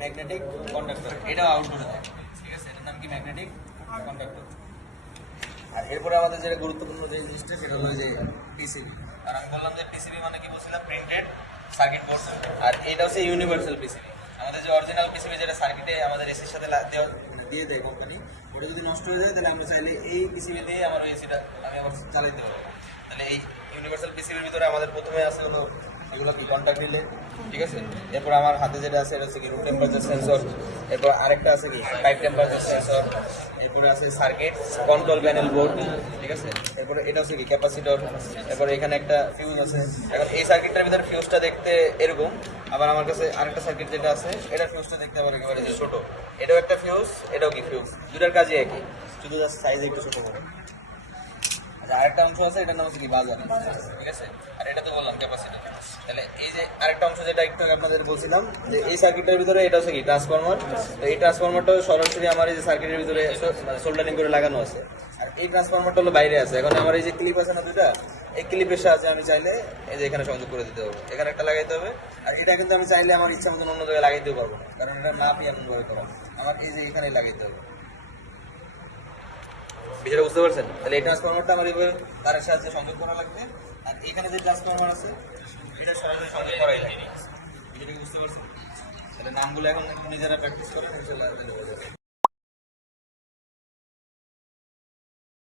Magnetic conductor, এটাও আউটডোরে থাকে, ঠিক আছে? এটার নাম কি? Magnetic conductor. আর এরপরে আমাদের যেটা গুরুত্বপূর্ণ যে জিনিসটা সেটা হলো যে পিসিবি। আর আমি বললাম যে পিসিবি মানে কি বলছিলাম? Printed circuit board. আর এটা হচ্ছে ইউনিভার্সাল পিসিবি। আমাদের যে অরিজিনাল পিসিবি যেটা সার্কিটে আমাদের এসির সাথে দিয়ে দেয় কোম্পানি, ওটা যদি নষ্ট হয়ে যায় তাহলে আমরা চাইলে এই পিসিবি দিয়ে আমার ওই এসিটা আমি আবার চালাইতে পারবো। তাহলে এই ইউনিভার্সাল পিসিবির ভিতরে আমাদের প্রথমে আছে হলো এগুলো কি কন্ট্যাক্ট রিলে, ঠিক আছে? এরপর আমার হাতে যেটা আছে এটা হচ্ছে কি রুম টেম্পারেচার সেন্সর। এরপর আরেকটা আছে কি পাইপ টেম্পারেচার সেন্সর। এরপরে আছে সার্কিট কন্ট্রোল প্যানেল বোর্ড, ঠিক আছে? এরপরে এটা হচ্ছে কি ক্যাপাসিটর। এরপরে এখানে একটা ফিউজ আছে। এখন এই সার্কিটটার ভিতরে ফিউজটা দেখতে এরকম, আবার আমার কাছে আরেকটা সার্কিট যেটা আছে এটা ফিউজটা দেখতে আবার একেবারে যে ছোট। এটাও একটা ফিউজ, এটাও কি ফিউজ, দুটার কাজই একই, শুধু জাস্ট সাইজ একটু ছোট করে। আরেকটা অংশ আছে এটার নাম হচ্ছে কি বাজার, ঠিক আছে? আর এটা তো বললাম ক্যাপাসিটর। তাহলে এই যে আরেকটা অংশ যেটা একটু আপনাদের বলছিলাম যে এই সার্কিটের ভিতরে এটা হচ্ছে কি ট্রান্সফরমার। তো এই ট্রান্সফরমারটা সরাসরি আমার এই যে সার্কিটের ভিতরে সোল্ডারিং করে লাগানো আছে। আর এই ট্রান্সফরমারটা হলো বাইরে আছে। এখন আমার এই যে ক্লিপ আছে না দুটা, এই ক্লিপের সাহায্যে আমি চাইলে এই যে এখানে সংযোগ করে দিতে হবে, এখানে একটা লাগাইতে হবে। আর এটা কিন্তু আমি চাইলে আমার ইচ্ছা মতন অন্য জায়গায় লাগাইতেও পারবো না, কারণ এটা মাপই এমনভাবে করা। আমার এই যে এখানে লাগাইতে হবে। বিষয়টা বুঝতে পারছেন? তাহলে এই ট্রান্সফরমারটা আমার এবার তারের সাহায্যে সংযোগ করা লাগবে। আর এখানে যে ট্রান্সফরমার আছে এটা সরাসরি সংযোগ করাই লাগবে। বিষয়টা কি বুঝতে পারছেন? তাহলে নামগুলো এখন নিজেরা প্র্যাকটিস করেন, ইনশাআল্লাহ।